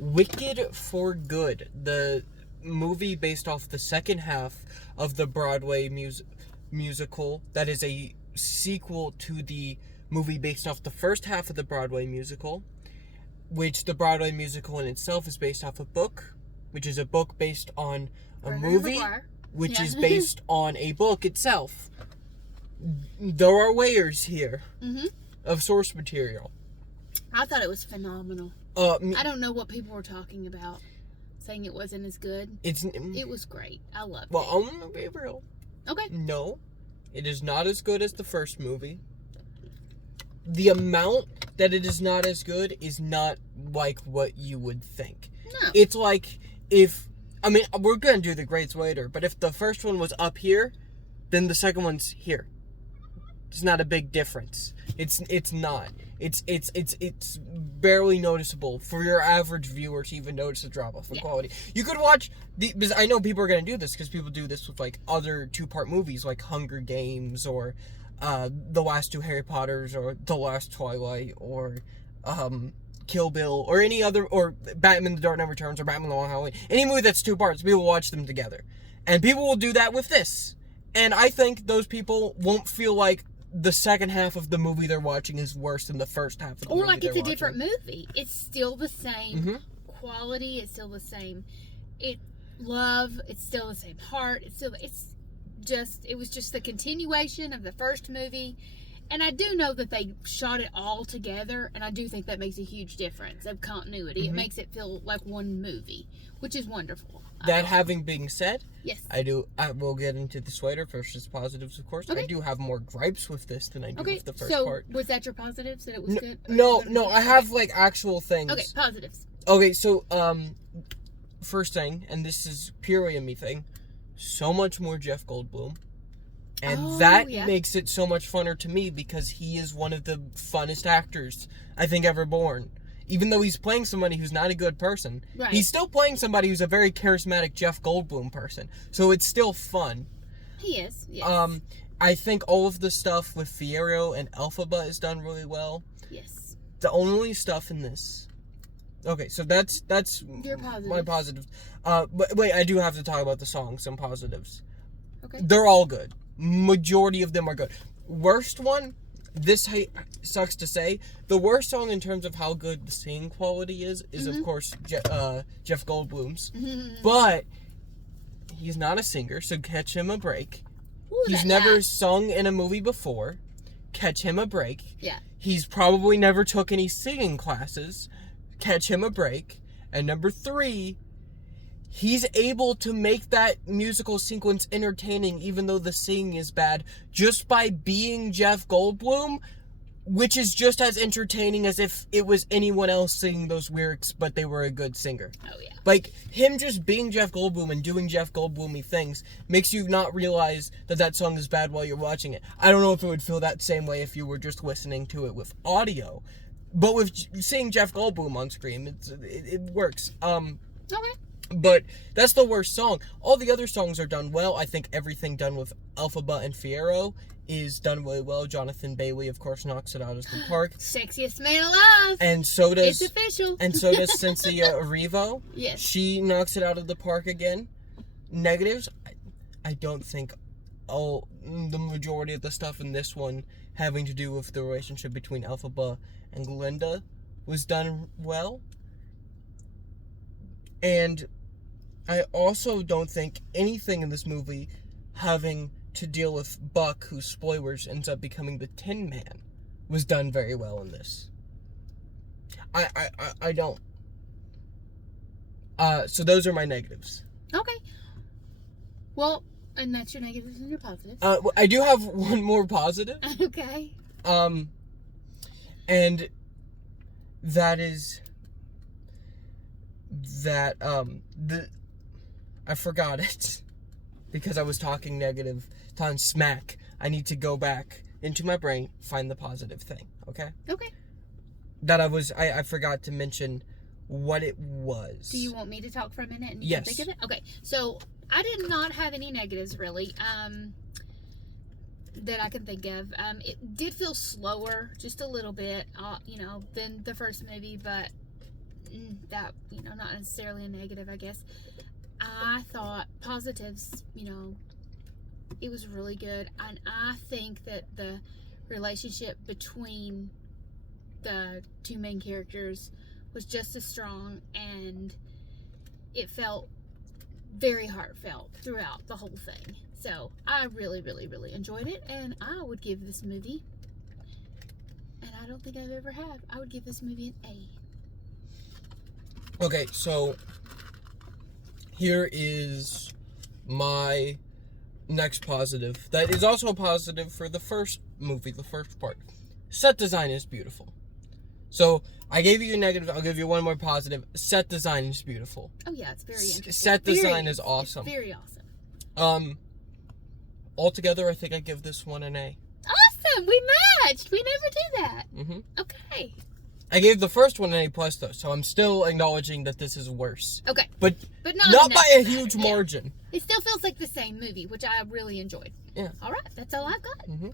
Wicked for Good, the movie based off the second half of the Broadway musical that is a sequel to the movie based off the first half of the Broadway musical, which the Broadway musical in itself is based off a book, which is a book based on a movie, which is based on a book itself. There are layers here of source material. I thought it was phenomenal. I don't know what people were talking about, saying it wasn't as good. It was great. I loved it. Well, I'm gonna be real. Okay. No, it is not as good as the first movie. The amount that it is not as good is not like what you would think. No. It's like we're gonna do the grades later, but if the first one was up here, then the second one's here. It's not a big difference. It's not. It's barely noticeable for your average viewer to even notice a drop off in quality. You could watch because I know people are gonna do this because people do this with like other 2-part movies like Hunger Games or the last 2 Harry Potters or The Last Twilight or Kill Bill or any other or Batman: The Dark Knight Returns or Batman: The Long Halloween. Any movie that's 2 parts, people watch them together, and people will do that with this. And I think those people won't feel like the second half of the movie they're watching is worse than the first half of the movie they're watching. Or like it's a different movie. It's still the same quality. It's still the same love. It's still the same heart. It was just the continuation of the first movie. And I do know that they shot it all together, and I do think that makes a huge difference of continuity. It makes it feel like one movie, which is wonderful. That having been said, yes, I will get into this later. First is positives, of course. Okay. I do have more gripes with this than I do with the first part. Was that your positives, that it was good? No, I have like actual things. Okay, positives. Okay, so first thing, and this is purely a me thing, so much more Jeff Goldblum. And that makes it so much funner to me because he is one of the funnest actors I think ever born. Even though he's playing somebody who's not a good person, he's still playing somebody who's a very charismatic Jeff Goldblum person. So it's still fun. He is, yes. I think all of the stuff with Fiyero and Elphaba is done really well. Yes. The only stuff in this... Okay, so that's your positives. My positives. But wait, I do have to talk about the songs, some positives. Okay. They're all good. Majority of them are good. Worst one, this sucks to say, the worst song in terms of how good the singing quality is of course Jeff Goldblum's. But he's not a singer, so catch him a break. He's never sung in a movie before. Catch him a break. Yeah. He's probably never took any singing classes. Catch him a break. And number 3, he's able to make that musical sequence entertaining even though the singing is bad just by being Jeff Goldblum, which is just as entertaining as if it was anyone else singing those lyrics but they were a good singer. Oh, yeah. Like, him just being Jeff Goldblum and doing Jeff Goldblum-y things makes you not realize that song is bad while you're watching it. I don't know if it would feel that same way if you were just listening to it with audio, but with seeing Jeff Goldblum on screen, it works. Okay. But that's the worst song. All the other songs are done well. I think everything done with Elphaba and Fiyero is done really well. Jonathan Bailey, of course, knocks it out of the park. Sexiest man alive. And so does... It's official. And so does Cynthia Erivo. Yes. She knocks it out of the park again. Negatives, I don't think the majority of the stuff in this one having to do with the relationship between Elphaba and Glinda was done well. And I also don't think anything in this movie having to deal with Buck, who, spoilers, ends up becoming the Tin Man, was done very well in this. I don't. So those are my negatives. Okay. Well, and that's your negatives and your positives. I do have one more positive. Okay. And that is that I forgot it because I was talking negative, talking smack. I need to go back into my brain, find the positive thing. Okay. That I forgot to mention what it was. Do you want me to talk for a minute and you yes. can think of it? Okay. So I did not have any negatives really. That I can think of. It did feel slower, just a little bit, than the first movie, but that, not necessarily a negative, I guess. I thought positives, it was really good. And I think that the relationship between the two main characters was just as strong, and it felt very heartfelt throughout the whole thing. So I really, really, really enjoyed it, and I would give this movie, and I don't think I've ever have, I would give this movie an A. Okay, so here is my next positive. That is also a positive for the first movie, the first part. Set design is beautiful. So I gave you a negative. I'll give you one more positive. Set design is beautiful. Oh yeah, it's very interesting. Set design is awesome. It's very awesome. Altogether, I think I give this one an A. Awesome, we matched. We never do that. Mm-hmm. Okay. I gave the first one an A+ though, so I'm still acknowledging that this is worse. Okay. But not by a huge margin. Yeah. It still feels like the same movie, which I really enjoyed. Yeah. All right, that's all I've got. Mm-hmm.